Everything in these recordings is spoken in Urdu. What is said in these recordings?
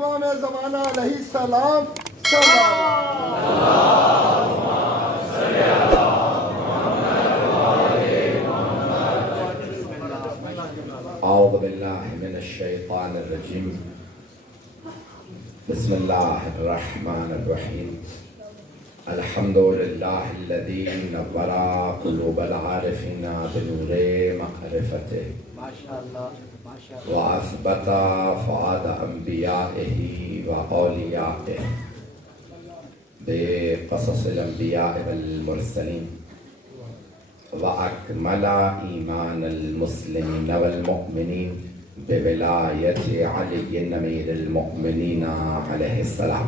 امام زمانہ علیہ السلام اعوذ باللہ من الشیطان الرجیم بسم اللہ الرحمن الرحیم الحمد للہ الذی نور قلوب العارفین بنور معرفته واثبت فؤاد انبیائه واولیائه بقصص الانبیاء والمرسلین وأكمل إيمان المسلمين والمؤمنين بولاية علي أمير المؤمنين عليه السلام.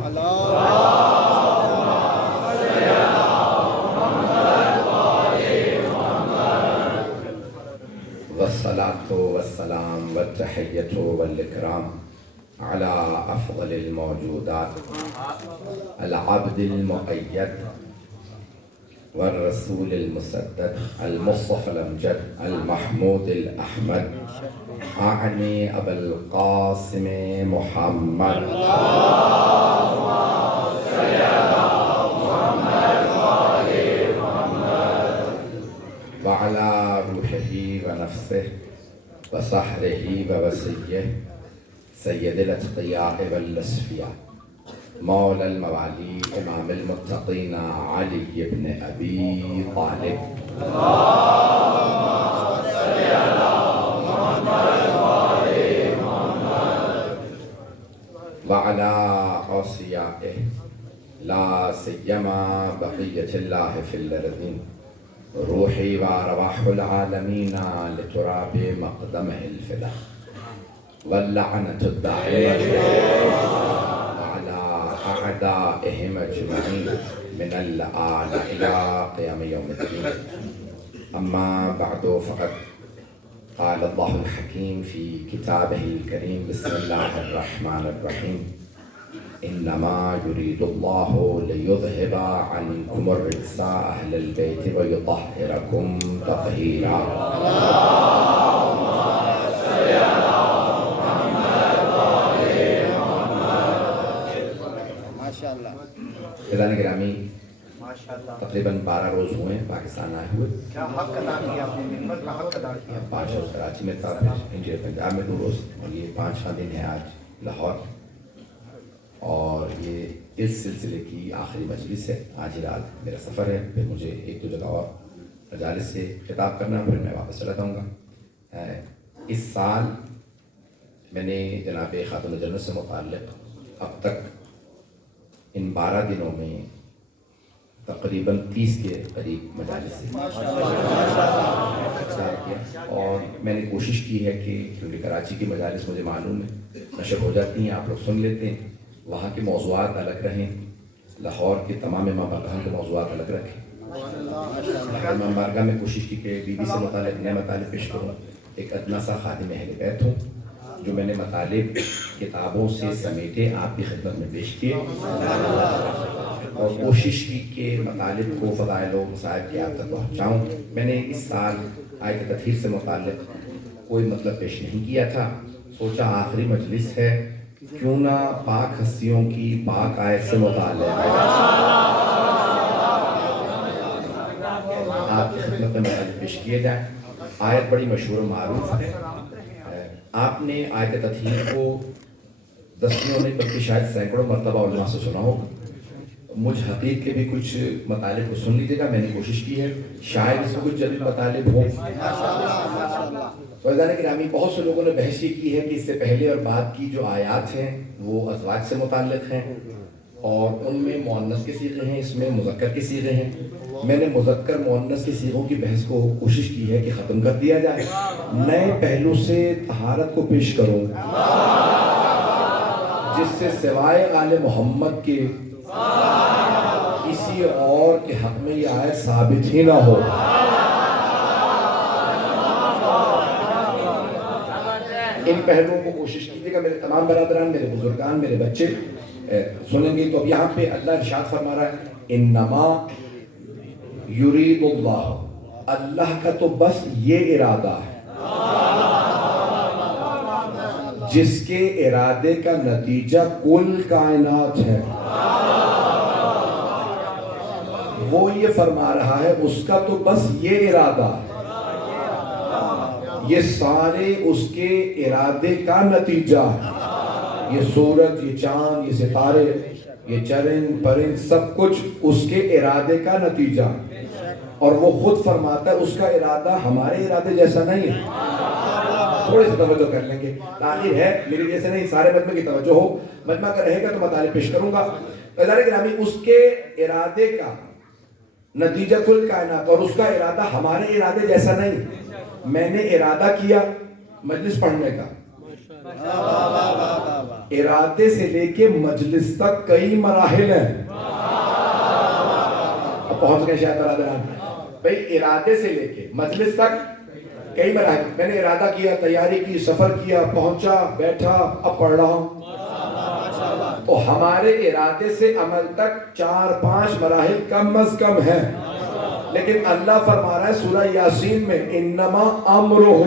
والصلاة والسلام والتحية والإكرام على أفضل الموجودات العبد المؤيد والرسول المسدد المصطفى الأمجد المحمود الأحمد أعني أبا القاسم محمد وعلى روحه ونفسه وسحره ووسيه سيد الأتقياء والأصفياء مولى الموالي إمام المتقين علي بن أبي طالب وعلى أوصيائه لا سيما بقية الله في الأرضين روحي وأرواح العالمين لتراب مقدمه الفداء واللعنة الدائمة أعدائهم أجمعين من الآن إلى قيام يوم الدين. أما بعد فقد قال الله الحكيم في كتابه الكريم بسم الله الرحمن الرحيم إنما يريد الله ليذهب عنكم الرجس أهل البيت ويطهركم تطهيرا. خدان گرامی تقریباً 12 روز ہوئے ہیں پاکستان آئے ہوئے. کیا حق ادا کیا آپ نے؟ نعمت کا حق ادا کیا. 5 روز کراچی میں تھا، پھر انڈیا پنجاب میں 2 روز، اور یہ 5واں دن ہے آج لاہور. اور یہ اس سلسلے کی آخری مجلس ہے. آج ہی رات میرا سفر ہے، پھر مجھے 1-2 جگہ اور مجالس سے خطاب کرنا، پھر میں واپس چلا جاؤں گا. اس سال میں نے جناب خاتون جنت سے متعلق اب تک ان 12 دنوں میں تقریباً 30 کے قریب مجالس سے کیا، اور میں نے کوشش کی ہے کہ کیونکہ کراچی کی مجالس مجھے معلوم ہے نشر ہو جاتی ہیں، آپ لوگ سن لیتے ہیں، وہاں کے موضوعات الگ رہیں، لاہور کے تمام امام بارگاہ کے موضوعات الگ رکھیں. امام بارگاہ میں کوشش کی کہ بی بی سے متعلق نئے مطالب پیش کروں. ایک ادنا سا خادم اہل بیت ہوں، جو میں نے مطالب کتابوں سے سمیٹے آپ کی خدمت میں پیش کیے، اور کوشش کی کہ مطالب کو فضائل و مصائب کی آپ تک پہنچاؤں. میں نے اس سال آیت تطہیر سے متعلق کوئی مطلب پیش نہیں کیا تھا. سوچا آخری مجلس ہے، کیوں نہ پاک ہستیوں کی پاک آیت سے متعلق آپ کی خدمت میں مطالب پیش کیے جائیں. آیت بڑی مشہور و معروف ہے. آپ نے آیت تطہیر کو دسیوں نے بلکہ شاید سینکڑوں مرتبہ علماء سے سنا ہوگا. مجھ حقیق کے بھی کچھ مطالب کو سن لیجیے گا. میں نے کوشش کی ہے شاید اس میں کچھ جدید مطالب ہوں. فیضان گرامی، بہت سے لوگوں نے بحث یہ کی ہے کہ اس سے پہلے اور بعد کی جو آیات ہیں وہ ازواج سے متعلق ہیں، اور ان میں مؤنث کے صیغے ہیں، اس میں مذکر کے صیغے ہیں. میں نے مذکر مؤنث کے صیغوں کی بحث کو کوشش کی ہے کہ ختم کر دیا جائے، نئے پہلو سے طہارت کو پیش کروں جس سے سوائے آل محمد کے کسی اور کے حق میں یہ آیت ثابت ہی نہ ہو. ان پہلوؤں کو کوشش کیجیے گا. میرے تمام برادران، میرے بزرگان، میرے بچے سنیں گے. تو اب یہاں پہ اللہ ارشاد فرما رہا ہے انما یرید اللہ، اللہ کا تو بس یہ ارادہ ہے. جس کے ارادے کا نتیجہ کل کائنات ہے. وہ یہ فرما رہا ہے اس کا تو بس یہ ارادہ ہے، یہ سارے اس کے ارادے کا نتیجہ ہے. یہ سورج، یہ چاند، یہ ستارے، یہ چرند پرند، سب کچھ اس کے ارادے کا نتیجہ. اور وہ خود فرماتا ہے اس کا ارادہ ہمارے ارادے جیسا نہیں ہے. تھوڑے سے توجہ کر لیں گے، تاخیر ہے میری جیسے نہیں، سارے مجمع کی توجہ ہو. مجمع کا رہے گا تو مطالب پیش کروں گا. گرامی، اس کے ارادے کا نتیجہ کل کائنات، اور اس کا ارادہ ہمارے ارادے جیسا نہیں. میں نے ارادہ کیا مجلس پڑھنے کا، ارادے سے لے کے مجلس تک کئی مراحل ہیں. اب پہنچ گئے شاید برادران بھائی، ارادے سے لے کے مجلس تک کئی مراحل. میں نے ارادہ کیا، تیاری کی، سفر کیا، پہنچا، بیٹھا، اب پڑھ رہا ہوں. تو ہمارے ارادے سے عمل تک 4-5 مراحل کم از کم ہیں. لیکن اللہ فرما رہا ہے سورہ یاسین میں، انما امرہ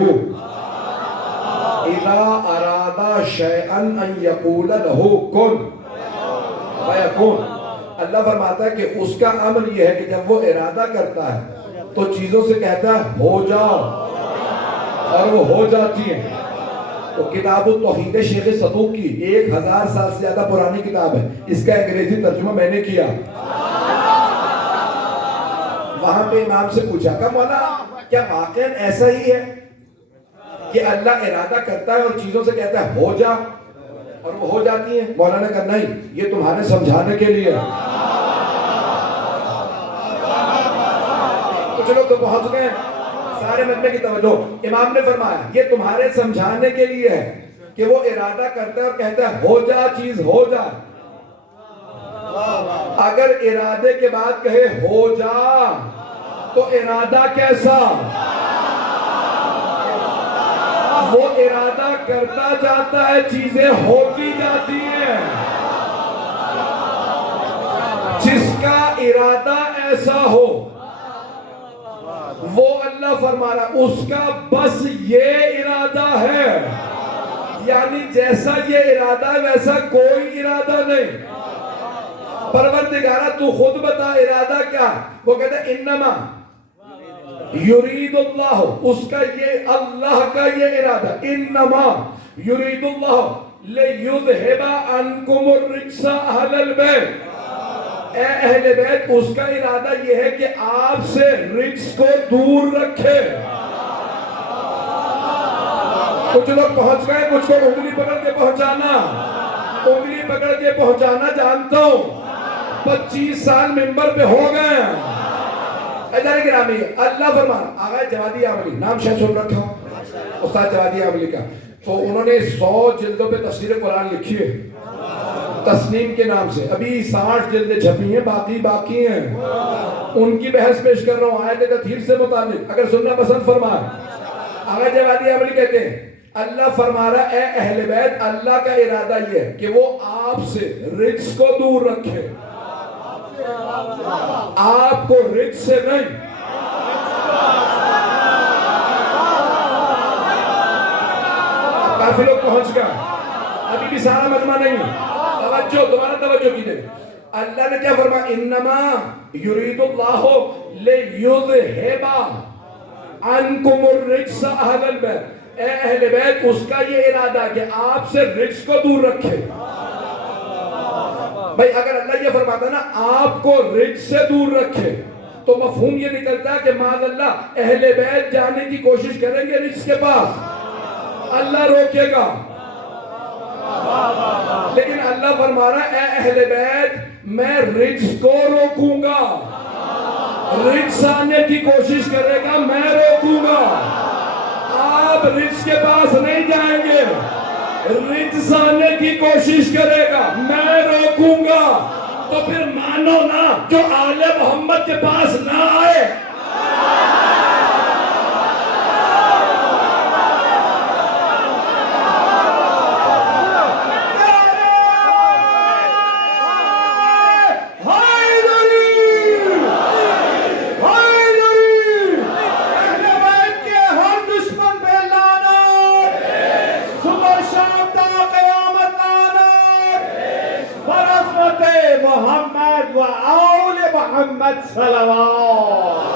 اذا اراد شیئا ان یقول لہ کن فیکون. اللہ فرماتا ہے کہ اس کا امر یہ ہے کہ جب وہ ارادہ کرتا ہے تو چیزوں سے کہتا ہے ہو جاؤ، اور وہ ہو جاتی ہیں. تو کتاب التوحید شیخ صدوق کی 1000 سال سے زیادہ پرانی کتاب ہے، اس کا انگریزی ترجمہ میں نے کیا. وہاں پہ امام سے پوچھا کہ مولا کیا واقعاً ایسا ہی ہے کہ اللہ ارادہ کرتا ہے اور چیزوں سے کہتا ہے ہو جا اور وہ ہو جاتی ہیں؟ مولا نے کہا نہیں، یہ تمہارے سمجھانے کے لیے ہے. کچھ لوگ تو پہنچ گئے، سارے مجمع کی توجہ. امام نے فرمایا یہ تمہارے سمجھانے کے لیے ہے کہ وہ ارادہ کرتا ہے اور کہتا ہے ہو جا، چیز ہو جا. اگر ارادے کے بعد کہے ہو جا تو ارادہ کیسا؟ وہ ارادہ کرتا جاتا ہے، چیزیں ہوتی جاتی ہیں. جس کا ارادہ ایسا ہو وہ اللہ فرما رہا اس کا بس یہ ارادہ ہے. یعنی جیسا یہ ارادہ ہے ویسا کوئی ارادہ نہیں. پروردگارہ تو خود بتا ارادہ کیا؟ وہ کہتا ہے انما یرید اللہ، اس کا یہ اللہ کا یہ ارادہ، انما یرید اللہ لیذہب عنکم الرجس اہل البیت. اے اہل بیت، اس کا ارادہ یہ ہے کہ آپ سے رجس کو دور رکھے. کچھ لوگ پہنچ گئے، کچھ کو انگلی پکڑ کے پہنچانا، انگلی پکڑ کے پہنچانا جانتا ہوں. 25 سال منبر پہ ہو گئے. ادھر گرامی اللہ فرما آغا جوادی عاملی، نام شاید سن رکھا استاد جوادی عاملی کا. تو انہوں نے 100 جلدوں پہ تفسیر قرآن لکھی ہے تسنیم کے نام سے. ابھی 60 جلدیں چھپی ہیں، باقی ہیں. ان کی بحث پیش کر رہا ہوں آیت تطہیر سے متعلق، اگر سننا پسند فرمائے. آغا جوادی عاملی کہتے ہیں اللہ فرما رہا اے اہل بیت، اللہ کا ارادہ یہ ہے کہ وہ آپ سے رجس کو دور رکھے. آپ کو رجس سے نہیں. کافی لوگ پہنچ گئے، ابھی بھی سارا مجمع نہیں. توجہ، دوبارہ توجہ کیجئے. اللہ نے کیا فرمایا؟ انما یرید اللہ لیذہب عنکم الرجس اہل البیت. اے اہل بیت، اس کا یہ ارادہ کہ آپ سے رجس کو دور رکھے. بھائی اگر اللہ یہ فرماتا نا آپ کو رجس سے دور رکھے تو مفہوم یہ نکلتا ہے کہ معاذ اللہ اہل بیت جانے کی کوشش کریں گے رجس کے پاس، اللہ روکے گا. لیکن اللہ فرما رہا ہے اے اہل بیت میں رجس کو روکوں گا. رجس آنے کی کوشش کرے گا، میں روکوں گا. آپ رجس کے پاس نہیں جائیں گے، رجس آنے کی کوشش کرے گا، میں روکوں گا. تو پھر مانو نا جو آل محمد کے پاس نہ آئے. صبح شام محمد و آل محمد صلوات.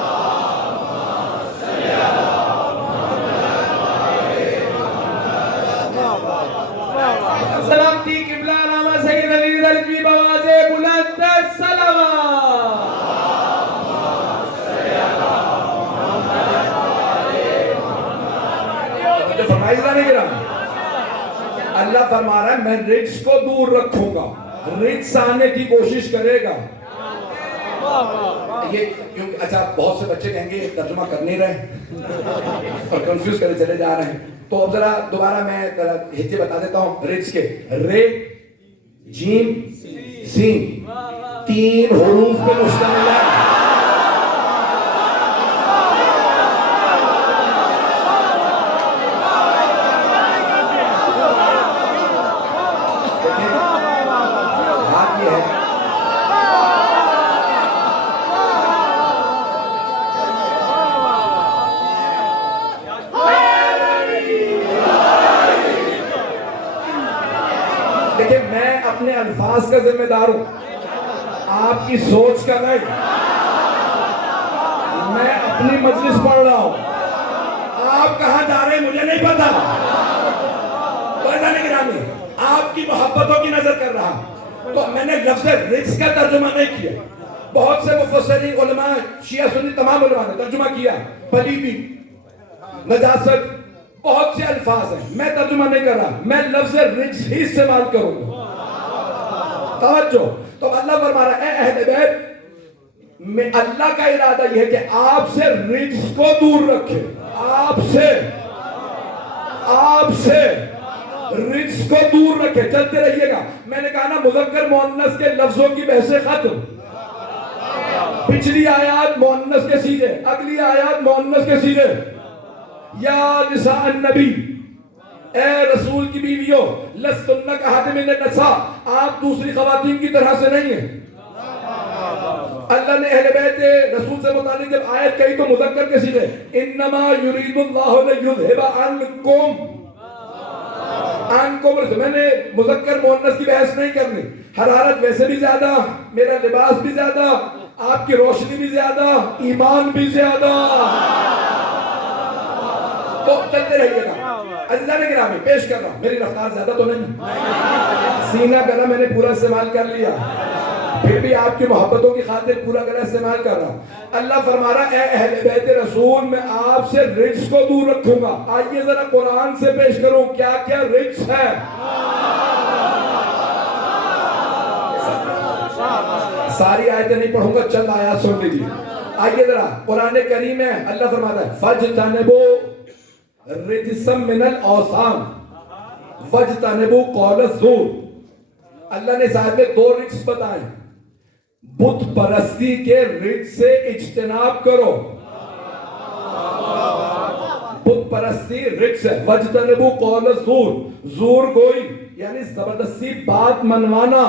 سلامتی قبلہ نامہ سید علی رضوی بواز بلند صلوات. جو فرمائی نہیں کرا اللہ فرما رہا ہے میں رجس کو دور رکھوں گا، رجس آنے کی کوشش کرے گا. یہ کیونکہ اچھا بہت سے بچے کہیں گے ترجمہ کر نہیں رہے اور کنفیوز کرے چلے جا رہے ہیں، تو اب ذرا دوبارہ میں ہجے بتا دیتا ہوں رجس کے. رے جیم سین 3 حروف پہ مشتمل ہے. دیکھیں میں اپنے الفاظ کا ذمہ دار ہوں، آپ کی سوچ کا نہیں. میں اپنی مجلس پڑھ رہا ہوں، آپ کہاں جا رہے ہیں مجھے نہیں پتا. آپ کی محبتوں کی نظر کر رہا. تو میں نے لفظ رجس کا ترجمہ نہیں کیا. بہت سے مفسرین علماء شیعہ سنی تمام علماء نے ترجمہ کیا. پلیدی، نجاست، بہت سے الفاظ ہیں، میں ترجمہ نہیں کر رہا، میں لفظ رجس ہی استعمال کروں گا. توجہ. تو اللہ فرما رہا ہے اے اہل بیت، میں اللہ کا ارادہ یہ ہے کہ آپ سے رجس کو دور رکھے. آپ سے رجس کو دور رکھے. چلتے رہیے گا. میں نے کہا نا مذکر مؤنث کے لفظوں کی بحث ختم. پچھلی آیات مؤنث کے سیغے، اگلی آیات مؤنث کے سیغے. یا نساء النبی، اے رسول کی بیویوں، لستن کاحد من النساء، آپ دوسری خواتین کی طرح سے نہیں ہیں. اللہ نے اہل بیت رسول سے متعلق جب آیت کہی تو مذکر کے سیغے. انما یرید اللہ لیذھب عنکم. میں نے مذکر مؤنث کی بحث نہیں کرنی. حرارت ویسے بھی زیادہ، میرا لباس بھی زیادہ، آپ کی روشنی بھی زیادہ، ایمان بھی زیادہ. تو چلتے رہیے گا. عزیزان گرامی پیش کر رہا ہوں، میری رفتار زیادہ تو نہیں، سینہ گلا میں نے پورا استعمال کر لیا، پھر بھی آپ کی محبتوں کی خاطر پورا گلا استعمال کر رہا ہوں. اللہ فرما رہا ہے اے اہل بیت رسول میں آپ سے رجس کو دور رکھوں گا. آئیے ذرا قرآن سے پیش کروں کیا کیا رجس ہے. ساری آیتیں نہیں پڑھوں گا، چند آیات سن لیجیے. آئیے ذرا قرآن کریم ہے. اللہ فرماتا ہے فَاجْتَنِبُوا رِجْسًا مِنَ الْأَوْثَانِ وَاجْتَنِبُوا قَوْلَ الزُّورِ. اللہ نے صاحب میں 2 رجس بتائیں. بت پرستی کے رجس سے اجتناب کرو. بت پرستی رجس ہے. وَاجْتَنِبُوا قَوْلَ الزُّورِ، زور گوئی یعنی زبردستی بات منوانا.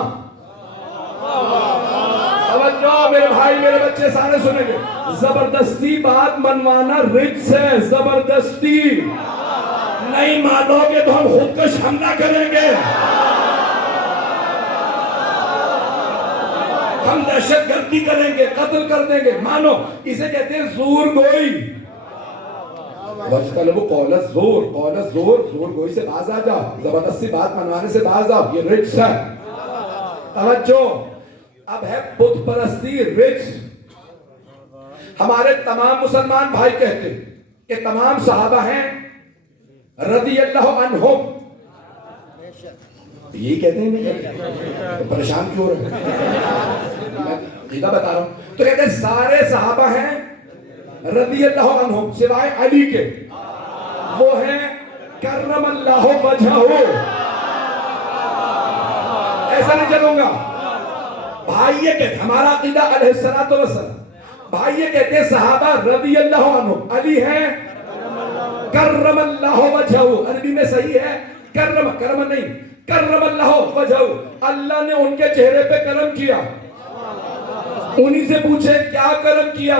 توجہ میرے بھائی میرے بچے سارے سنیں گے. زبردستی بات منوانا رجس ہے. زبردستی نہیں مانو گے تو ہم خودکش حملہ کریں گے، ہم دہشت گردی کریں گے، قتل کر دیں گے. مانو. اسے کہتے ہیں زور گوئی. وَاجْتَنِبُوا قَوْلَ الزُّورِ، قول الزور، زور گوئی سے باز آ جاؤ، زبردستی بات منوانے سے باز آؤ. یہ رجس ہے. توجہ. اب ہے بت پرستی رجس. ہمارے تمام مسلمان بھائی کہتے کہ تمام صحابہ ہیں رضی اللہ عنہم. یہی کہتے ہیں نہیں کہتے؟ تو پریشان کیوں رہے؟ میں عقیدہ بتا رہا ہوں. تو کہتے ہیں سارے صحابہ ہیں رضی اللہ عنہم سوائے علی کے. وہ ہیں کرم اللہ وجہہ. ایسا نہیں چلوں گا. بھائی یہ کہتے ہمارا عقیدہ علیہ السلام، بھائی یہ کہتے ہیں صحابہ رضی اللہ عنہم، علی ہیں کرم اللہ وجہہ. عربی میں صحیح ہے کرم نہیں، کرم اللہ وجہہ. اللہ نے ان کے چہرے پہ کرم کیا. انہی سے پوچھے کیا کرم کیا؟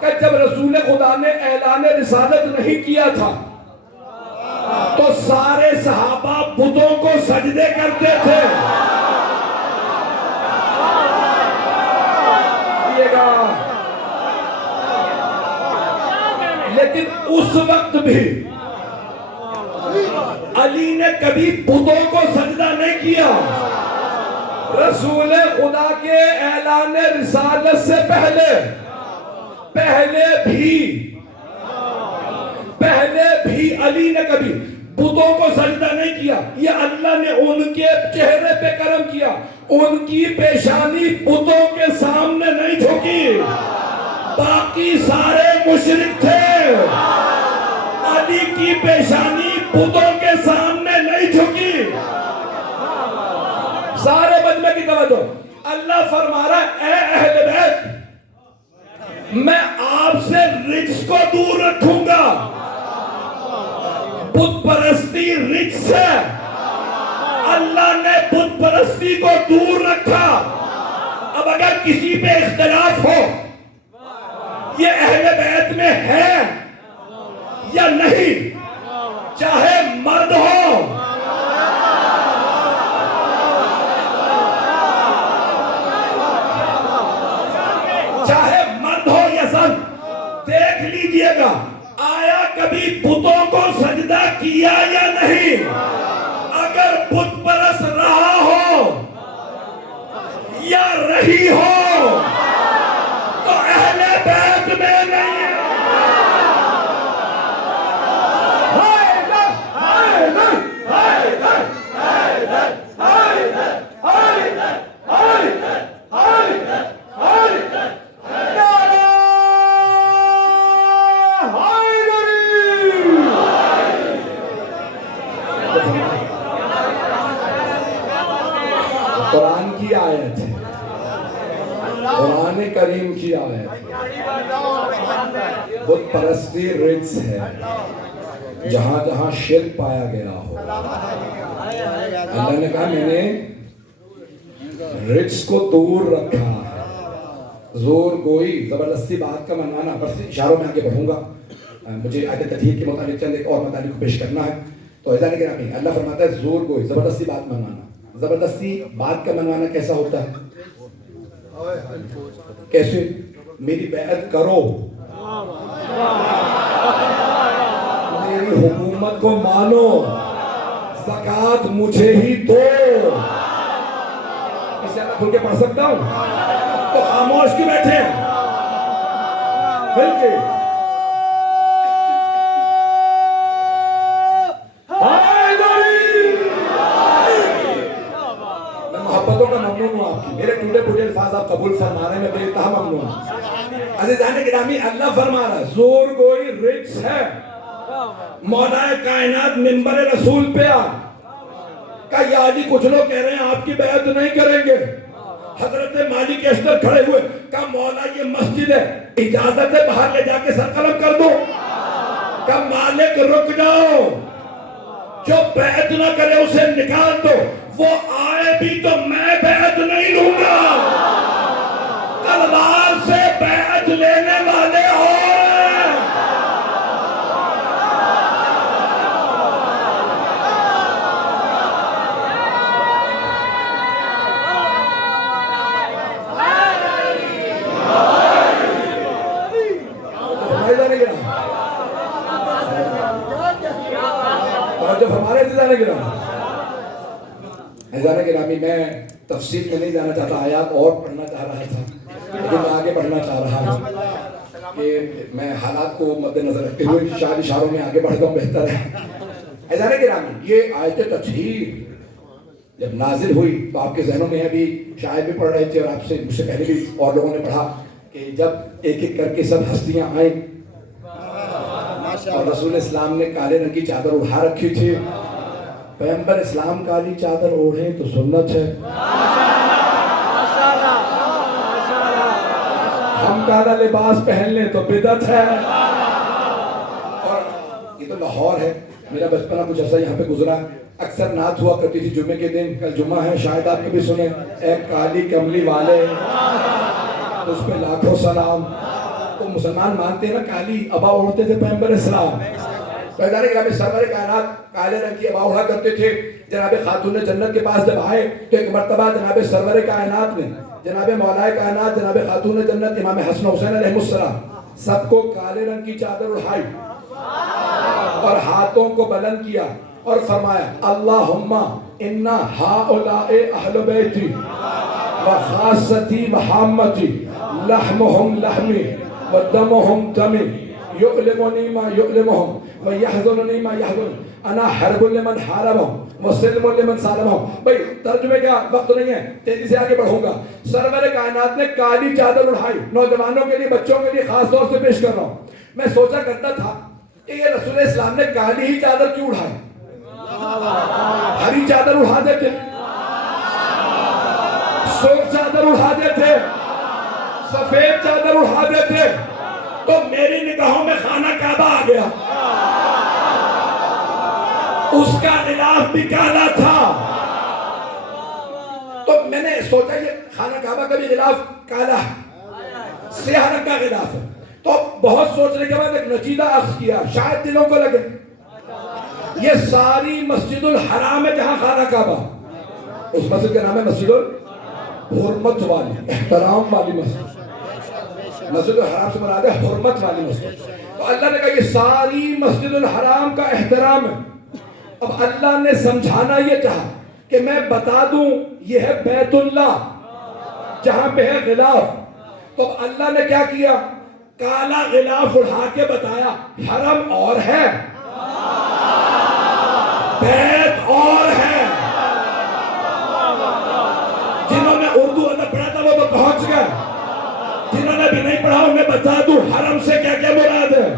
کہ جب رسول خدا نے اعلان رسالت نہیں کیا تھا تو سارے صحابہ بتوں کو سجدے کرتے تھے. اس وقت بھی علی نے کبھی بتوں کو سجدہ نہیں کیا. رسول خدا کے اعلان رسالت سے پہلے بھی علی نے کبھی بتوں کو سجدہ نہیں کیا. یہ اللہ نے ان کے چہرے پہ کرم کیا. ان کی پیشانی بتوں کے سامنے نہیں جھکی. باقی سارے مشرک تھے. علی کی پیشانی بتوں کے سامنے نہیں جھکی. سارے مجمع کی توجہ. اللہ فرما رہا ہے اے اہل بیت میں آپ سے رجس کو دور رکھوں گا. بت پرستی رجس ہے. اللہ نے بت پرستی کو دور رکھا. اب اگر کسی پہ اختلاف ہو یہ اہل بیت میں ہے یا نہیں, چاہے مرد ہو یا زن, دیکھ لیجئے گا آیا کبھی بتوں کو سجدہ کیا یا نہیں. اگر بت پرست رہا ہو یا رہی ہو تو اہل بیت میں نہیں ہے. قرآن کی آیت ہے, قرآن کریم کی آیت ہے. بت پرستی رجس ہے. جہاں جہاں شرک پایا گیا ہو اللہ نے کہا میں نے رجس کو دور رکھا ہے. زور گوئی زبردستی بات کا منوانا, بس اشاروں میں آگے بڑھوں گا. مجھے آیت تطہیر کے متعلق چند ایک اور مطالب کو پیش کرنا ہے. تو ایسا نہیں کہ اللہ فرماتا ہے زور گوئی زبردستی بات منوانا. زبردستی بات کا منوانا کیسا ہوتا ہے؟ کیسے؟ میری بیعت کرو, میری حکومت کو مانو, زکوٰۃ مجھے ہی دو. اسے میں کھل کے پڑھ سکتا ہوں تو خاموش کیوں بیٹھے ہیں؟ مل کے محبتوں کا ممنون ہوں آپ کی. میرے ٹوٹے پھوٹے الفاظ آپ قبول فرمانے میں بے انتہا ممنون ہوں. عزیزان گرامی اللہ فرما رہا ہے زور گوئی رجس ہے. مولا کائنات منبر رسول پہ آ کہ یا علی کچھ لوگ کہہ رہے ہیں آپ کی بیعت نہیں کریں گے. حضرت مالک اشتر کھڑے ہوئے کہ مولا یہ مسجد ہے, اجازت ہے باہر لے جا کے سر قلم کر دو. کہ مالک رک جاؤ, جو بیعت نہ کرے اسے نکال دو. وہ آئے بھی تو میں بیعت نہیں لوں گا. تلوار سے بیعت لینے والے اور جو ہمارے عزیزان گرامی میں تفصیل میں نہیں جانا چاہتا. آیات اور پڑھنا چاہ رہا تھا لیکن میں آگے بڑھنا چاہ رہا ہوں کہ میں حالات کو مد نظر رکھتے ہوئے شاید اشاروں میں آگے بڑھ جاؤں بہتر ہے. عزیزان گرامی یہ آیت تطہیر جب نازل ہوئی تو آپ کے ذہنوں میں ابھی شاید بھی پڑھ رہے تھے اور آپ سے مجھ سے پہلے بھی اور لوگوں نے پڑھا کہ جب ایک ایک کر کے سب ہستیاں آئیں اور رسول اسلام نے کالے رنگ کی چادر اڑا رکھی تھی. پیغمبر اسلام کالی چادر اوڑھیں تو سنت ہے, ہم کالا لباس پہن لیں تو بدعت ہے. اور یہ تو لاہور ہے, میرا بچپنا کچھ ایسا یہاں پہ گزرا. اکثر نعت ہوا کرتی تھی جمعے کے دن, کل جمعہ ہے شاید آپ کبھی سنیں, اے کالی کملی والے اس پہ لاکھوں سلام. تو مسلمان مانتے ہیں نا کالی ابا اوڑھتے تھے پیغمبر اسلام. سرور کائنات کالے رنگ کی ابا اوڑھا کرتے تھے. جناب خاتون جنت کے پاس جب آئے تو ایک مرتبہ جناب سرور کائنات نے جناب مولا کائنات جناب خاتون جنت امام حسن حسین علیہ السلام سب کو کالے رنگ کی چادر اڑھائی. اور ہاتھوں کو بلند کیا اور فرمایا اللہم انا ہؤلاء اہل بیتی وخاصتی وحامتی لحمہم لحمی ودمہم دمی یؤلمنی ما یؤلمہم ویحزننی ما یحزن انا حرب لمن حاربہم وسلم لمن سالمہم. بھئی ترجمے کا وقت نہیں ہے، تیزی سے آگے بڑھوں گا. سرور کائنات نے کالی چادر اڑھائی. نوجوانوں کے لیے، بچوں کے لیے خاص طور سے پیش کر رہا ہوں. میں سوچا کرتا تھا کہ یہ رسول اسلام نے کالی ہی چادر کیوں اڑھائی؟ ہری چادر اڑھا دیتے، سرخ چادر اڑھا دیتے، سفید چادر اڑھا دیتے تو میری نگاہوں میں خانہ کعبہ آ گیا. اس کا غلاف بھی کالا تھا. تو میں نے سوچا یہ خانہ کعبہ کا بھی غلاف کالا ہے، سیاہ رنگ کا غلاف ہے. تو بہت سوچنے کے بعد ایک نچیدہ عکس کیا، شاید دلوں کو لگے یہ ساری مسجد الحرام ہے جہاں خانہ کعبہ. اس مسجد کا نام ہے مسجد الحرمت والی، احترام والی مسجد. مسجد الحرام سے مراد ہے حرمت والی مسجد. تو اللہ نے کہا یہ ساری مسجد الحرام کا احترام ہے. اب اللہ نے سمجھانا یہ چاہا کہ میں بتا دوں یہ ہے بیت اللہ جہاں پہ ہے غلاف. تو اب اللہ نے کیا کیا؟ کالا غلاف اڑھا کے بتایا حرم اور ہے، بیت اور ہے. جنہوں نے اردو ادب پڑھا تھا وہ تو پہنچ گئے، جنہوں نے بھی نہیں پڑھا انہیں بتا دوں حرم سے کیا کیا مراد ہے.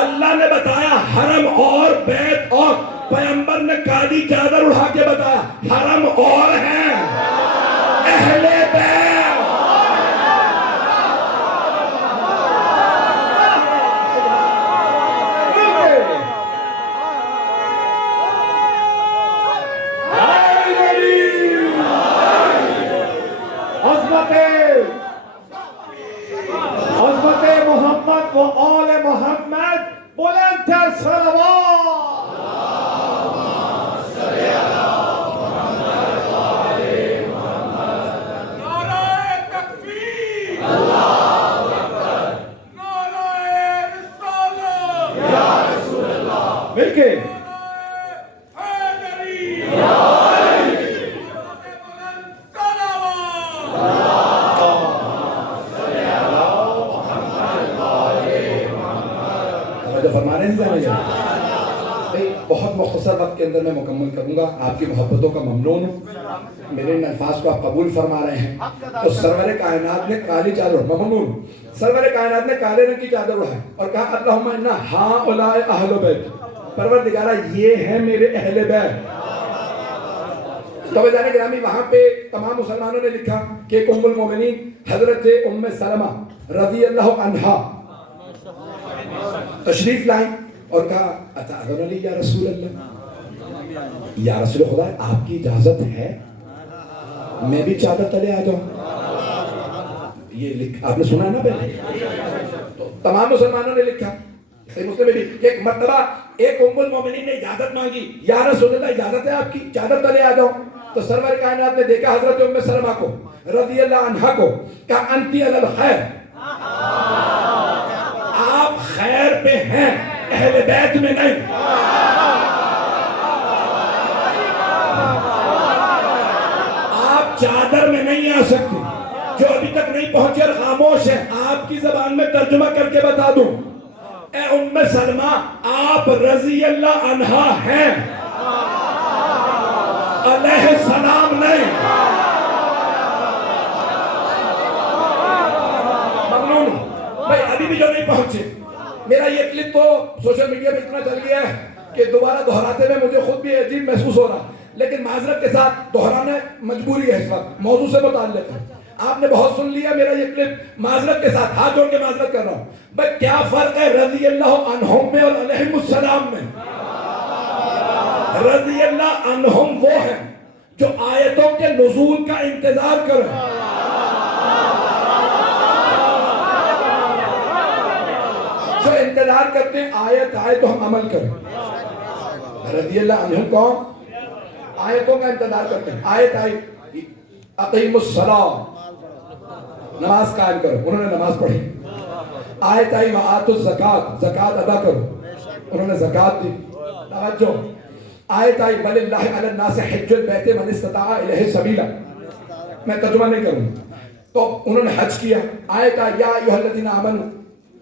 اللہ نے بتایا حرم اور بیت اور، پیغمبر نے کالی چادر اڑھا کے بتایا حرم اور ہے اہل بیت. عظمت محمد و آل محمد بلندتر صلوات. نعرہ تکبیر، اللہ اکبر، نعرہ رسالت یا رسول اللہ، مل کے حیدری یا علی، بلند صلوات. جو فرمانے ہیں بہت مختصر وقت کے اندر میں مکمل کروں گا. آپ کی محبتوں کا ممنون ہوں. میرے ان الفاظ کو آپ قبول فرما رہے ہیں. تو سرور کائنات نے کالی چادر، ممنون، سرور کائنات نے کالے رنگ کی چادر اڑھائی اور کہا اللہم انا ہؤلاء اہل بیت، پروردگارہ یہ ہیں میرے اہل بیت. تو جانے گرامی وہاں پہ تمام مسلمانوں نے لکھا کہ ایک ام المومنین حضرت ام سلمہ رضی اللہ عنہا تشریف لائیں اور کہا اتأذن لی یا رسول اللہ، یا رسول خدا آپ کی اجازت ہے میں بھی چادر تلے آ جاؤں؟ یہ آپ نے سنا نا پہلے. تو تمام مسلمانوں نے لکھا، صحیح مسلم میں بھی ایک مرتبہ ایک ام المومنین نے اجازت مانگی، یا رسول اللہ اجازت ہے آپ کی چادر تلے آ جاؤں؟ تو سرور کائنات نے دیکھا حضرت ام سلمہ کو رضی اللہ عنہا کو، کہا انتی علی الخیر، آپ خیر پہ ہیں، اہل بیت میں نہیں. آپ چادر میں نہیں آ سکتے. جو ابھی تک نہیں پہنچے اور خاموش ہیں، آپ کی زبان میں ترجمہ کر کے بتا دوں، اے ام سلمہ آپ رضی اللہ عنہا ہیں، علیہ السلام نہیں. ممنون. بھائی ابھی بھی جو نہیں پہنچے، میرا یہ کلپ تو سوشل میڈیا پہ اتنا چل گیا ہے کہ دوبارہ دہراتے ہوئے مجھے خود بھی عجیب محسوس ہو رہا، لیکن معذرت کے ساتھ دہرانا مجبوری ہے، اس وقت موضوع سے متعلق ہے. آپ نے بہت سن لیا میرا یہ کلپ، معذرت کے ساتھ ہاتھ جوڑ کے معذرت کر رہا ہوں. بھائی کیا فرق ہے رضی اللہ عنہم میں اور علیہم السلام میں؟ رضی اللہ عنہم وہ ہیں جو آیتوں کے نزول کا انتظار کریں، جو انتظار کرتے ہیں آیت آئے تو ہم عمل کریں. رضی اللہ عنہم کون؟ آیتوں کا انتظار کرتے ہیں. آیت آئی اقیم الصلاۃ، نماز قائم کرو، انہوں نے نماز پڑھی. آیت آئی وآتوا الزکات، زکات ادا کرو، انہوں نے زکات دی. توجہ. آیت آئی وللہ علی الناس حج البیت من استطاع الیہ سبیلا، میں ترجمہ نہیں کروں، تو انہوں نے حج کیا. آیت آئی یا ایھا الذین آمنوا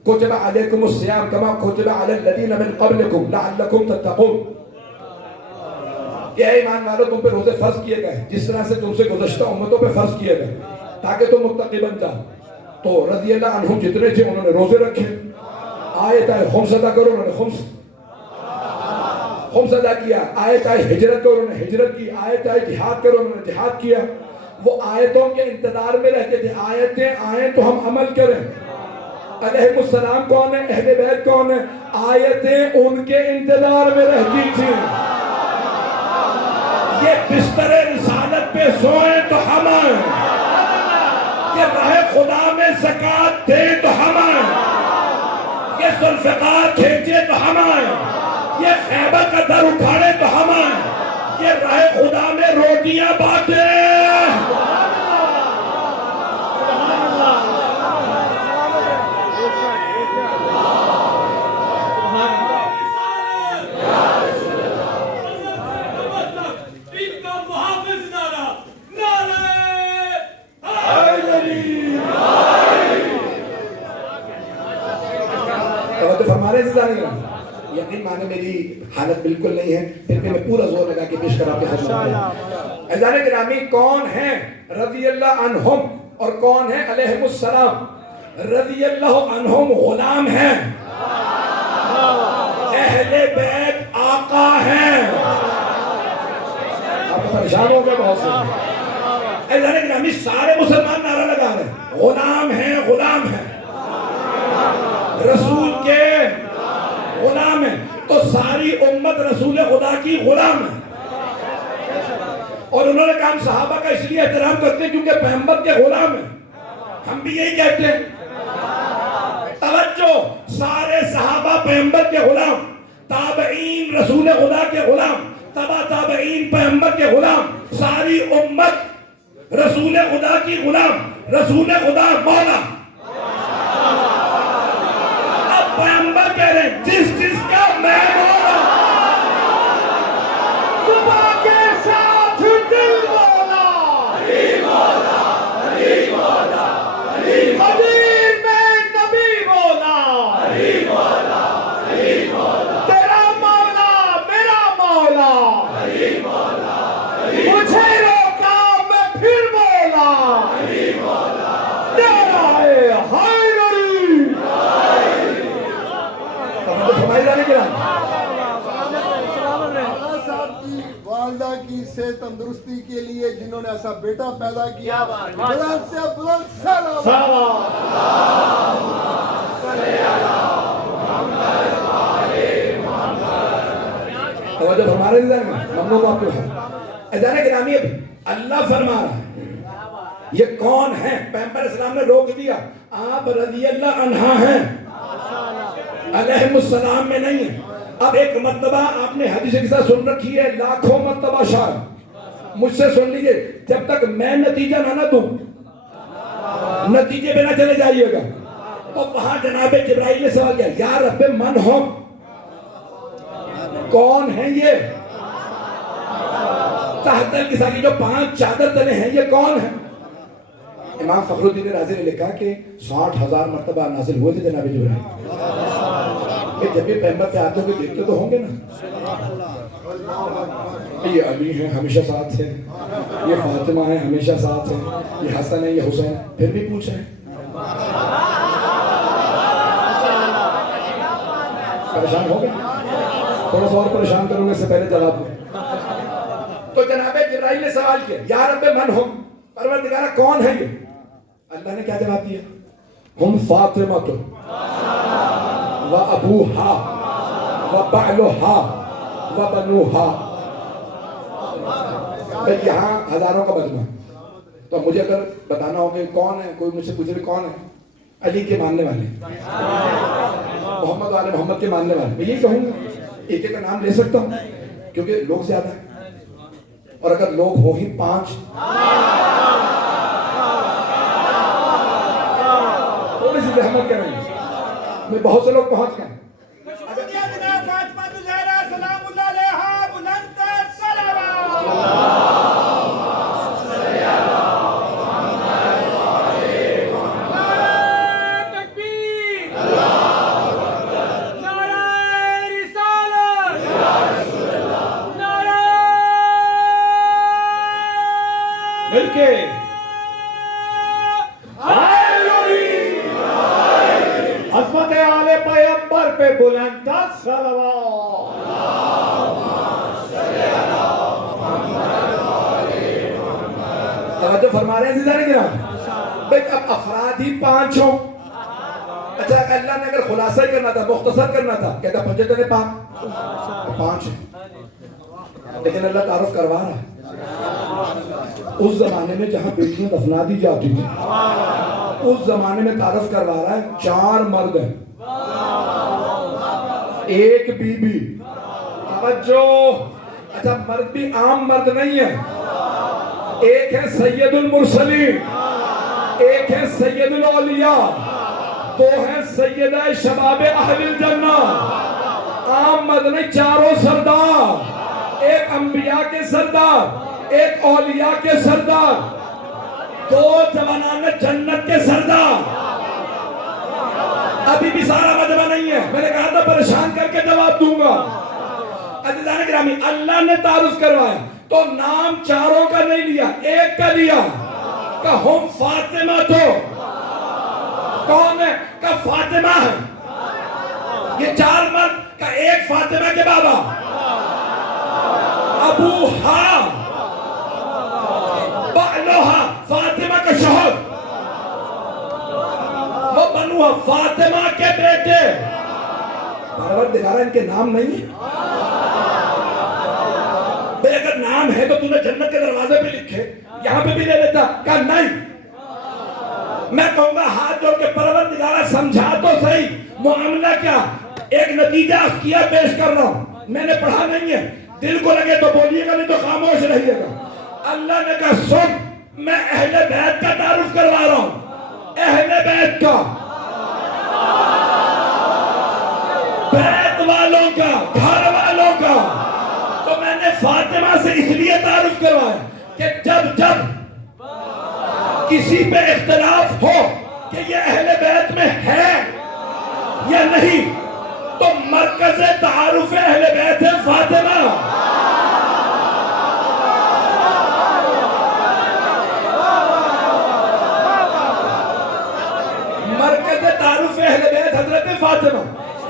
کتب علیکم الصیام کما کتب علی الذین من قبلکم لعلکم تتقون، کہ اے ایمان والو تم پہ روزے فرض کیے گئے جس طرح سے تم سے گزشتہ امتوں پہ فرض کیے گئے تاکہ تم متقی بن جاؤ. تو رضی اللہ عنہم جتنے تھے انہوں نے روزے رکھے. آیت آئے خمس ادا کرو، انہوں نے خمس ادا کیا. آیت آئے ہجرت کرو، انہوں نے ہجرت کی. آیت آئے جہاد کرو، انہوں نے جہاد کیا. وہ آیتوں کے انتظار میں رہتے تھے آیتیں آئیں تو ہم عمل کریں. علیہ السلام کون ہے؟ اہل بیت کون ہے؟ آیتیں ان کے انتظار میں رہتی تھیں. یہ بستر رسالت پہ سوئیں تو ہم آئیں، یہ راہ خدا میں زکات دیں تو ہم آئیں، یہ ذوالفقار کھینچے تو ہم آئیں، یہ خیبر کا در اٹھاڑے تو ہم آئیں، یہ راہ خدا میں روٹیاں بانٹیں. یقین مانے میری حالت بالکل نہیں ہے، پھر بھی میں پورا زور لگا کے پیش کرا کے خدمت میں. عزیزان گرامی، کون ہیں رضی اللہ عنہم اور کون ہیں علیہم السلام؟ رضی اللہ عنہم غلام ہیں، اہل بیت آقا ہیں. آپ پریشان ہو گئے بہت سے. عزیزان گرامی، سارے مسلمان نعرہ لگا رہے ہیں غلام ہیں، غلام ہیں، رسول کے غلام ہے. تو ساری امت رسول خدا کی غلام ہے. اور انہوں نے کہا ہم صحابہ کا اس لیے احترام کرتے ہیں کیونکہ پیغمبر کے غلام ہیں. ہم بھی یہی کہتے ہیں. توجہ، سارے صحابہ پیغمبر کے غلام، تابعین رسول خدا کے غلام، تبع تابعین پیغمبر کے غلام، ساری امت رسول خدا کی غلام. رسول خدا مولا. پیغمبر کہہ رہے ہیں جس جس کا میں مولا، صبح کے ساتھ دل مولا، علی مولا، علی مولا، علی حبیب میں نبی مولا، علی مولا، علی مولا، تیرا مولا میرا مولا، علی مولا، مجھے روکا میں پھر مولا، علی مولا، نعرہ حیدری. صاحب کی والدہ کی صحت تندرستی کے لیے جنہوں نے ایسا بیٹا پیدا کیا، بلند سے بلند سلام. توجہ ہمارے ممنوع کو آپ کے ادارے گرامی. اللہ فرما رہا ہے یہ کون ہے؟ پیغمبر اسلام نے روک دیا. آپ رضی اللہ عنہ ہیں، علیہ السلام میں نہیں ہے. اب ایک مرتبہ آپ نے حدیث کے ساتھ سن رکھی ہے، لاکھوں مرتبہ شاید مجھ سے سن لیجئے، جب تک میں نتیجہ نہ دوں، نتیجے پہ نہ چلے جائیے گا. تو وہاں جناب جبرائیل نے سوال کیا، یا رب من ہو، کون ہیں یہ؟ تحت الکساء کی جو 5 چادر تلے ہیں یہ کون ہیں؟ امام فخر الدین رازی نے لکھا کہ 60,000 مرتبہ نازل ہوئے تھے جناب جبرائیل. کہ جب یہ پیغمبر پہ آتے ہوئے دیکھتے تو ہوں گے نا، یہ علی ہیں ہمیشہ ساتھ ہیں، یہ فاطمہ ہیں ہمیشہ ساتھ ہیں، یہ حسن ہے یہ حسین، پھر بھی پوچھ رہے ہیں. پریشان ہو گئے؟ تھوڑا سا اور پریشان کروں گے اس سے پہلے جواب دیں. تو جناب جبرائیل نے سوال کیا، یا رب من ہم، پروردگارہ کون ہے یہ؟ اللہ نے کیا جواب دیا؟ ہم فاطمہ تو و ابوہا و بعلہا و بنوہا. یہاں ہزاروں کا مجمع. تو مجھے اگر بتانا ہوگا کون ہے، کوئی مجھ سے پوچھے کون ہے، علی کے ماننے والے، محمد والے محمد کے ماننے والے، میں یہی کہوں گا. ایک ایک کا نام لے سکتا ہوں کیونکہ لوگ زیادہ ہیں، اور اگر لوگ ہو ہی 5 تھوڑی سی رحمت کریں گے. میں بہت سے لوگ پہنچ گئے. مل کے عظمت آل پیغمبر پہ بلند صلوات. توجہ فرما رہے ہیں عزیزان کرام. بھئی اب افراد ہی 5 ہوں. اچھا اللہ نے اگر خلاصہ ہی کرنا تھا، مختصر کرنا تھا، کہتا پنجتنے 5 ہیں. لیکن اللہ تعارف کروا رہا ہے. اس زمانے میں جہاں بیٹیاں دفنا دی جاتی تھی، اس زمانے میں تعارف کروا رہا ہے 4 مرد ہیں، 1 بی بی. توجہ. اچھا مرد بھی عام مرد نہیں ہے. ایک ہے سید المرسلین، ایک ہے سید الاولیاء، 2 ہیں سیدہ شباب اہل الجنہ. عام مرد نہیں، 4 سردار. ایک انبیاء کے سردار، ایک اولیاء کے سردار، 2 جوانان جنت کے سردار. ابھی بھی سارا مجمع نہیں ہے. میں نے کہا تھا پریشان کر کے جواب دوں گا. عزیزان گرامی اللہ نے تعارف کروایا تو نام 4 کا نہیں لیا، 1 کا لیا. کہ ہم فاطمہ تو کون ہے؟ کہ فاطمہ ہے. یہ 4 مرد کا 1 فاطمہ کے بابا ابوہا بعلوہا فاطمہ کا شوہر، وہ بنوہا فاطمہ کے بیٹے. پروردگارہ ان کے نام نہیں ہے. بھئی اگر نام ہے تو تُو نے جنت کے دروازے پہ لکھے، یہاں پہ بھی لے لیتا. کہا نہیں. میں کہوں گا ہاتھ جوڑ کے پروردگارہ سمجھا تو صحیح معاملہ کیا. ایک نتیجہ کیا پیش کر رہا ہوں، میں نے پڑھا نہیں ہے. دل کو لگے تو بولیے گا، نہیں تو خاموش رہیے گا. اللہ نے کہا سن، میں اہل بیت کا تعارف کروا رہا ہوں. اہل بیت کا، بیت والوں کا، گھر والوں کا. تو میں نے فاطمہ سے اس لیے تعارف کروایا کہ جب کسی پہ اختلاف ہو کہ یہ اہل بیت میں ہے یا نہیں، تو مرکز تعارف اہل بیت ہے فاطمہ. مرکز تعارف اہل بیت حضرت فاطمہ.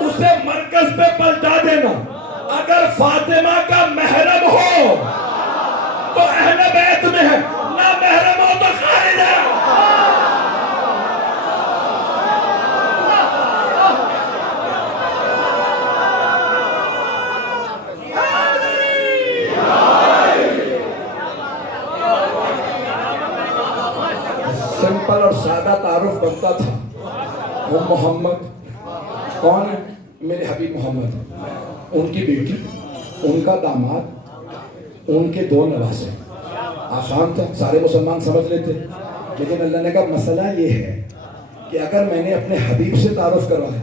اسے مرکز پہ پلٹا دینا. اگر فاطمہ کا محرم ہو تو اہل بیت میں ہے، نہ محرم ہو تو خارج ہے. سمپل اور سادہ تعارف بنتا تھا. وہ محمد کون ہے؟ میرے حبیب محمد. ان کی بیٹی، ان کا داماد، ان کے 2 نواسے. آسان تھا، سارے مسلمان سمجھ لیتے. لیکن اللہ نے کہا مسئلہ یہ ہے کہ اگر میں نے اپنے حبیب سے تعارف کروایا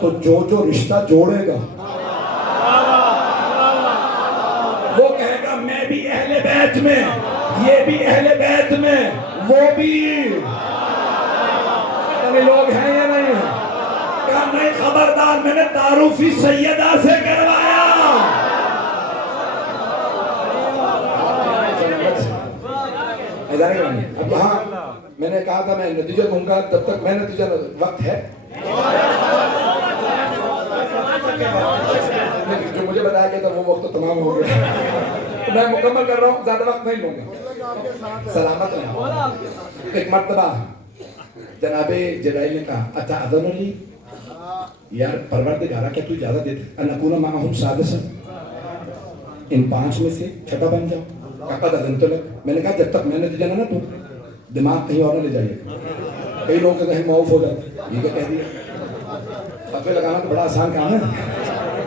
تو جو رشتہ جوڑے گا وہ کہے گا میں بھی اہل بیت میں، یہ بھی اہل بیت میں، وہ بھی. لوگ ہیں یا نہیں ہیں؟ کہا نہیں خبردار، میں نے تعارف ہی سیدہ سے کروایا. اب یہاں میں نے کہا تھا میں نتیجہ دوں گا، تب تک میں نتیجہ وقت ہے جو مجھے بتایا گیا تھا وہ وقت تو تمام ہو گیا. میں مکمل کر رہا ہوں، زیادہ وقت نہیں لوں گا. سلامت رہے. ایک مرتبہ جناب جبرائیل نے کہا اتأذن لی، یار پروردگارہ کیا تو اجازت دیتے ان اکون معہم سادسا، ان 5 میں سے چھٹا بن جاؤ. قد اذنت لک. میں نے کہا جب تک میں نتیجہ نہ تو دماغ کہیں اور نہ لے جائیے. کئی لوگ کہتے ہیں معاف ہو جاتے. یہ کیا کہہ دیا؟ پتے لگانا تو بڑا آسان کام ہے.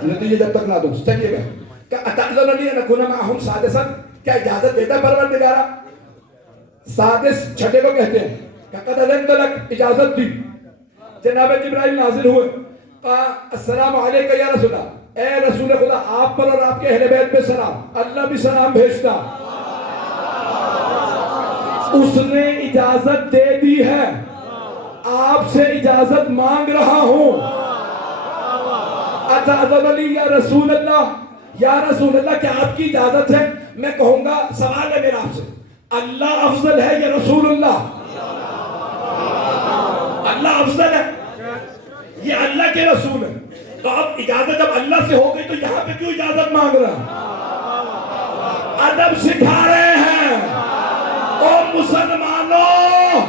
نتیجہ جب تک نہ دوں. چلیے گا کہ اتأذن لی ان اکون معہم سادسا، کیا اجازت دیتا ہے پروردگارہ؟ سادس چھٹے کو کہتے ہیں. قد اذنت لک، اجازت دی. جناب جبرائیل نازل ہوئے. السلام علیکم یا رسول اللہ، اے رسول خدا آپ پر اور آپ کے اہل بیت پہ سلام، اللہ بھی سلام بھیجتا۔ اس نے اجازت دے دی ہے، آپ سے اجازت مانگ رہا ہوں۔ اجازت علی یا رسول اللہ، یا رسول اللہ کیا آپ کی اجازت ہے؟ میں کہوں گا سوال ہے میرا آپ سے، اللہ افضل ہے یا رسول اللہ؟ اللہ افضل ہے، یہ اللہ کے رسول ہے، تو اب اجازت جب اللہ سے ہو گئی تو یہاں پہ کیوں اجازت مانگ رہا؟ ادب سکھا رہے ہیں۔ او مسلمانوں،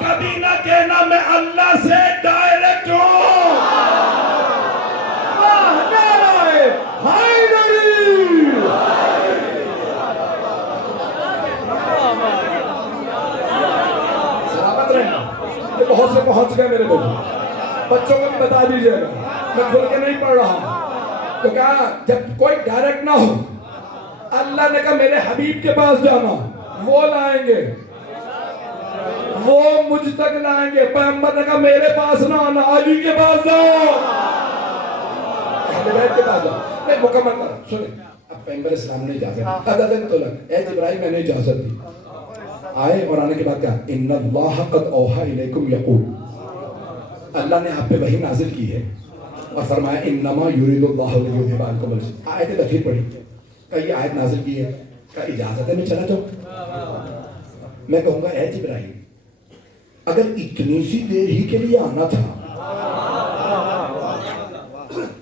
کبھی نہ کہنا میں اللہ سے ڈائریکٹ ہوں۔ سلامت رہنا، یہ بہت سے پہنچ گئے میرے دوست، بچوں کو بھی بتا دیجئے گا، میں کھل کے نہیں پڑھ رہا، تو کہا جب کوئی ڈائریکٹ نہ ہو، اللہ نے کہا میرے حبیب کے پاس جانا، وہ لائیں گے، وہ مجھ تک لائیں گے۔ پیغمبر نے کہا میرے پاس نہ آنا، علی کے پاس جاؤ، اہل بیت کے پاس جاؤ۔ میں مکمل کر سنیں، اب پیغمبر اسلام نے اجازت دی، اذن تو لگ، اے جبرائیل میں نے اجازت دی، آئے اور آنے کے بعد کہا ان اللہ قد اوحی الیکم یقول، اللہ نے آپ پہ وحی نازل کی ہے اور فرمایا انما یرید اللہ لیذھب عنکم الرجس۔ آیت تفسیر پڑھی کہ یہ آیت نازل کی ہے، کہ اجازت ہے میں چلا جاؤں؟ میں کہوں گا اے جبرائیل اگر اتنی سی دیر ہی کے لیے آنا تھا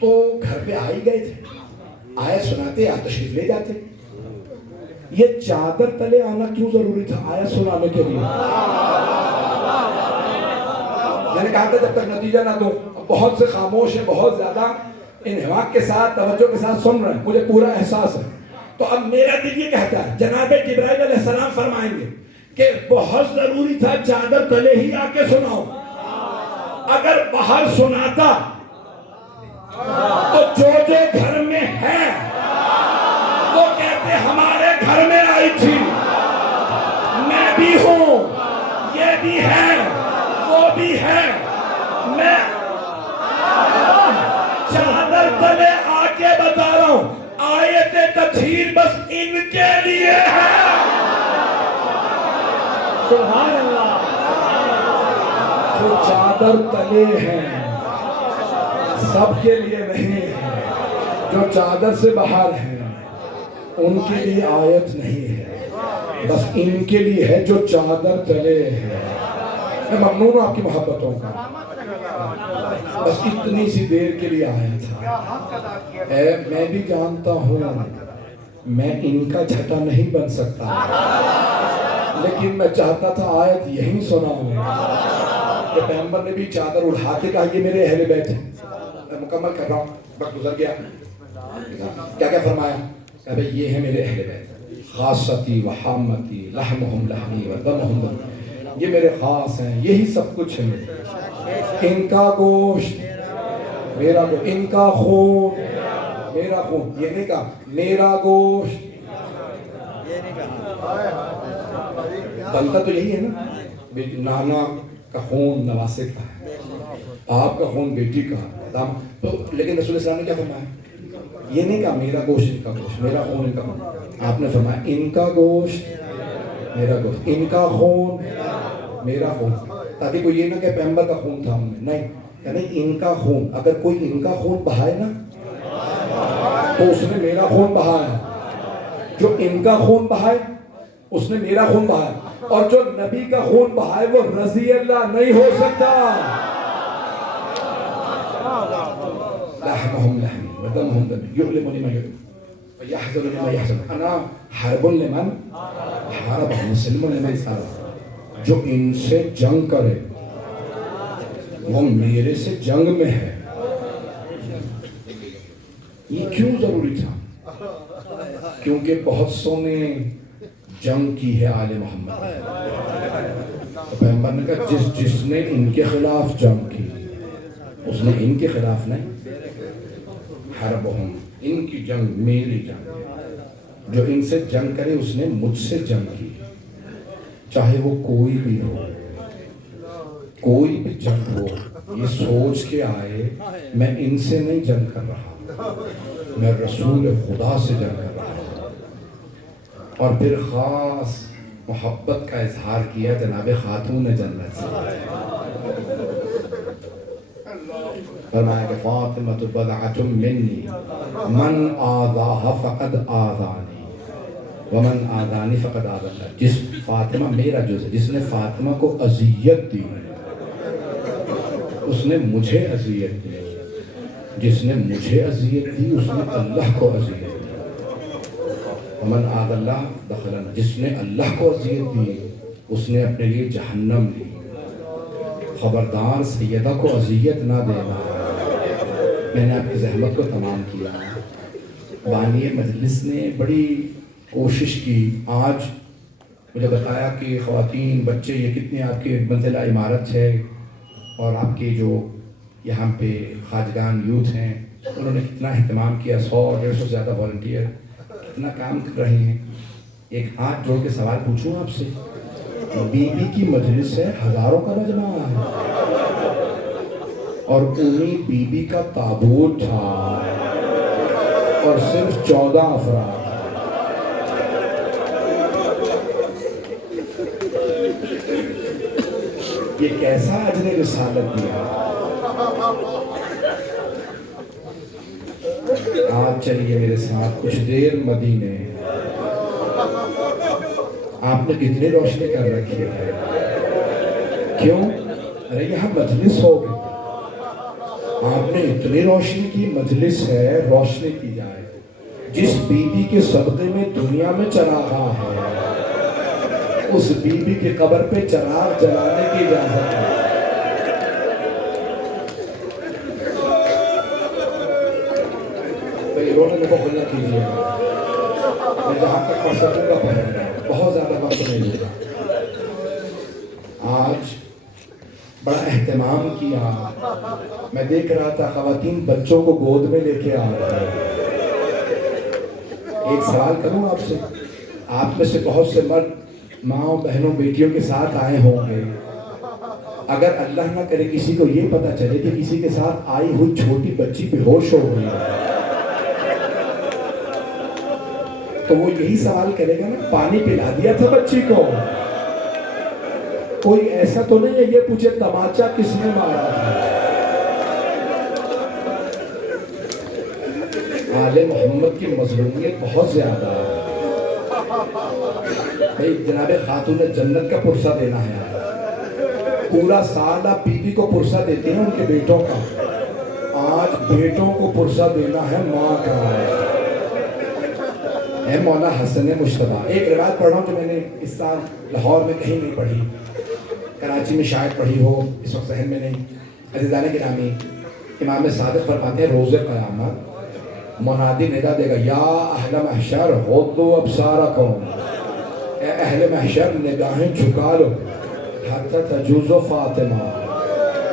تو گھر پہ آ ہی گئے تھے، آیت سناتے آپ تشریف لے جاتے، یہ چادر تلے آنا کیوں ضروری تھا آیت سنانے کے لیے؟ میں نے کہا تھا جب تک نتیجہ نہ دوں، بہت سے خاموش ہیں، بہت زیادہ انہماک کے ساتھ توجہ کے ساتھ سن رہے ہیں، مجھے پورا احساس ہے، تو اب میرا دل یہ کہتا ہے جناب جبرائیل علیہ السلام فرمائیں گے کہ بہت ضروری تھا چادر تلے ہی آ کے سناؤ، اگر باہر سناتا تو جو گھر میں ہے وہ کہتے ہمارے گھر میں آئی تھی، میں بھی ہوں، یہ بھی ہے، وہ بھی ہے، میں چادر تلے آ کے بتا رہا ہوں آیت تطہیر بس ان کے لیے ہے۔ سبحان اللہ، جو چادر تلے ہیں سب کے لیے نہیں ہے، جو چادر سے باہر ہیں ان کے لیے آیت نہیں ہے، بس ان کے لیے ہے جو چادر تلے ہیں۔ میں ممنون ہوں آپ کی محبتوں کا، بس اتنی سی دیر کے لیے آیا تھا۔ اے میں بھی جانتا ہوں میں ان کا چھٹا نہیں بن سکتا، لیکن میں چاہتا تھا آیت یہی سناؤں کہ پیغمبر نے بھی چادر اڑھا کے کہا یہ میرے اہل بیت ہیں۔ میں مکمل کر رہا ہوں، وقت گزر گیا، کیا کیا فرمایا کہ بھئی یہ ہے میرے اہل بیت، خاصتی و حامتی لحمہم لحمی و دمہم دم، یہ میرے خاص ہیں، یہی سب کچھ ہے، ان کا گوشت میرا گوشت، ان کا خون میرا خون، یہ نہیں کہا میرا گوشت، بنتا تو یہی ہے نا، نانا کا خون نواسے کا ہے، آپ کا خون بیٹی کا، تو لیکن رسول اسلام نے کیا فرمایا؟ یہ نہیں کہا میرا گوشت ان کا گوشت، میرا خون ان کا خون، آپ نے فرمایا ان کا گوشت میرا گوشت، ان کا خون میرا خون، تاکہ کوئی یہ نہ کہ پیغمبر کا خون تھا ہم میں، نہیں، یعنی ان کا خون، اگر کوئی ان کا خون بہائے نا تو اس نے میرا خون بہایا، جو ان کا خون بہائے اس نے میرا خون بہایا، اور جو نبی کا خون بہائے وہ رضی اللہ نہیں ہو سکتا۔ لحمہم لحمی ودمہم دمی یعلم لما یعلم ویحزن لما یحزن انا حرب لمن حرب، مسلم لمن حرب، جو ان سے جنگ کرے وہ میرے سے جنگ میں ہے۔ یہ کیوں ضروری تھا؟ کیونکہ بہت سو نے جنگ کی ہے آل محمد، تو پیغمبر نے کہا جس نے ان کے خلاف جنگ کی اس نے ان کے خلاف نہیں، حربہم، ان کی جنگ میری جنگ ہے، جو ان سے جنگ کرے اس نے مجھ سے جنگ کی، چاہے وہ کوئی بھی ہو، کوئی بھی جنگ ہو، یہ سوچ کے آئے میں ان سے نہیں جنگ کر رہا، میں رسول خدا سے جنگ کر رہا ہوں. اور پھر خاص محبت کا اظہار کیا جناب خاتون جنت سے. فرمایا کہ فاطمہ بضعۃ منی من آذاها فقد آذانی ومن آذانی فقد آذى اللہ. جس فاطمہ میرا جز ہے، جس نے فاطمہ کو اذیت دی اس نے مجھے اذیت دی، جس نے مجھے اذیت دی اس نے اللہ کو اذیت دی. ومن آذى اللہ دخل النار. جس نے اللہ کو اذیت دی اس نے اپنے لیے جہنم لی. خبردار سیدہ کو اذیت نہ دینا. میں نے آپ کی زحمت کو تمام کیا. بانی مجلس نے بڑی کوشش کی. آج مجھے بتایا کہ خواتین بچے یہ کتنی آپ کی منزلہ عمارت ہے، اور آپ کے جو یہاں پہ خواجگان یوتھ ہیں انہوں نے کتنا اہتمام کیا. 100-150 سے زیادہ والنٹیئر کتنا کام کر رہے ہیں. ایک ہاتھ جوڑ کے سوال پوچھوں آپ سے، بی بی کی مجلس ہے، ہزاروں کا مجمع ہے، اور انہی بی بی کا تابوت تھا اور صرف 14 افراد. یہ کیسا اجر رسالت دیا. آپ چلیے میرے ساتھ کچھ دیر مدینے. آپ نے کتنی روشنی کر رکھی ہے. کیوں؟ ارے یہاں مجلس ہوگی، آپ نے اتنی روشنی کی. مجلس ہے، روشنی کی جائے. جس بی بی کے صدقے میں دنیا میں چراغاں ہے اس بی بی کے قبر پہ چراغ جلانے کی اجازت ہے. رونے میں بخل نہ کیجیے. میں جہاں تک پڑھ سکوں گا پڑھوں گا، بہت زیادہ وقت نہیں لوں. آج بڑا اہتمام کیا. میں دیکھ رہا تھا خواتین بچوں کو گود میں لے کے آ رہے ہیں. ایک سوال کروں آپ سے، آپ میں سے بہت سے مرد ماں بہنوں بیٹیوں کے ساتھ آئے ہوں گے. اگر اللہ نہ کرے کسی کو یہ پتا چلے کہ کسی کے ساتھ آئی ہوئی چھوٹی بچی بے ہوش ہو گئی تو وہ یہی سوال کرے گا نا، پانی پلا دیا تھا بچی کو؟ کوئی ایسا تو نہیں ہے یہ پوچھے تماچا کس نے مارا تھا. آل محمد کی مظلومیت بہت زیادہ ہے. بھئی جناب خاتون جنت کا پرسہ دینا ہے. پورا سال آپ بی بی کو پرسہ دیتے ہیں ان کے بیٹوں کا. آج بیٹوں کو پرسہ دینا ہے ماں کا. اے مولا حسن مشتبہ. ایک روایت پڑھ رہا ہوں جو میں نے اس سال لاہور میں کہیں نہیں پڑھی، کراچی میں شاید پڑھی ہو، اس وقت ذہن میں نہیں. عزیزان گرامی، امام صادق فرماتے ہیں روز قیامت منادی ندا دے گا، یا اہل محشر غضوا ابصارکم. اے اہل محشر نگاہیں جھکا لو. حتی تجوز فاطمہ.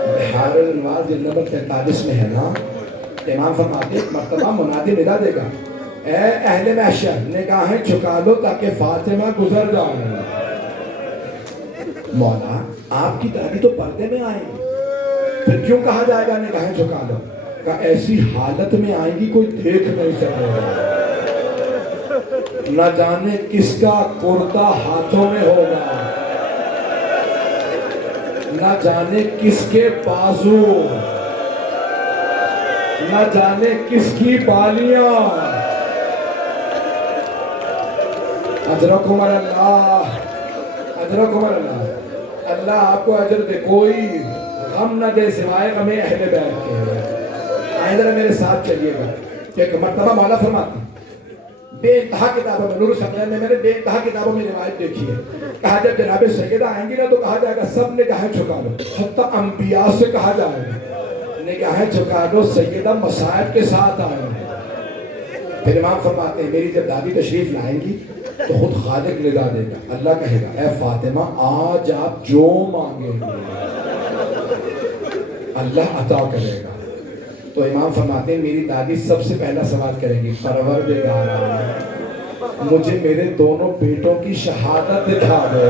بحار الانوار جلد نمبر 43 میں ہے نا. امام فرماتے ہیں مرتبہ منادی ندا دے گا، اے اہل محشر نگاہیں جھکا لو تاکہ فاطمہ گزر جائے. مولا آپ کی دادی تو پردے میں آئیں گی، پھر کیوں کہا جائے گا نگاہیں جھکا لو؟ کہ ایسی حالت میں آئیں گی کوئی دیکھ نہیں سکے گا. نہ جانے کس کا کرتا ہاتھوں میں ہوگا، نہ جانے کس کے بازو، نہ جانے کس کی بالیاں. اجرکم اللہ، اجرکم اللہ. اللہ آپ کو اجر دے. کوئی غم نہ دے سوائے غم اہل بیت کے. آئے ذرا میرے ساتھ چلیے گا. ایک مرتبہ مولا فرماتے ہیں بے انتہا کتابوں میں، نور السمعین میں نے بے انتہا کتابوں میں روایت دیکھی ہے. کہا جب جناب سیدہ آئیں گی نا تو کہا جائے گا سب نگاہیں جھکا لو. حتیٰ انبیاء سے کہا جائے گا نگاہیں جھکا لو، سیدہ مصائب کے ساتھ آئیں گے. پھر امام فرماتے ہیں میری جب دادی تشریف لائیں گی تو خود خالق ندا دے گا. اللہ کہے گا اے فاطمہ آج آپ جو مانگیں گے اللہ عطا کرے گا. تو امام فرماتے ہیں میری دادی سب سے پہلا سوال کریں گی، پروردگارا مجھے میرے دونوں بیٹوں کی شہادت دکھا دے.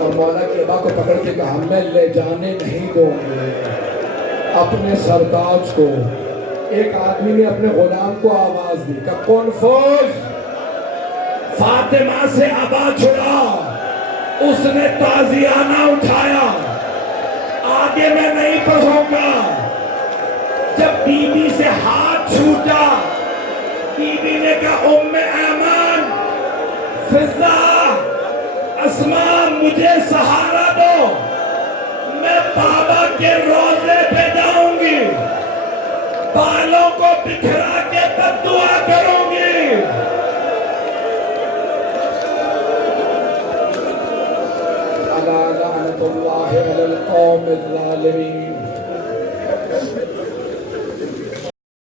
اور مولا کی ادا کو پکڑ کے کہا میں لے جانے نہیں دوں گے اپنے سرتاج کو. ایک آدمی نے اپنے غلام کو آواز دی کہ کون فوج فاطمہ سے ابا چھڑا. اس نے تازیانہ اٹھایا. آگے میں نہیں پڑھوں گا. جب بی بی سے ہاتھ چھوٹا بی بی نے کہا ام ایمن فضا اسماء مجھے سہارا دو میں بابا کے روزے پہ جاؤں گی بالوں کو بکھرا کے بد دعا کروں گی. الا لعنت اللہ علی القوم الظالمین.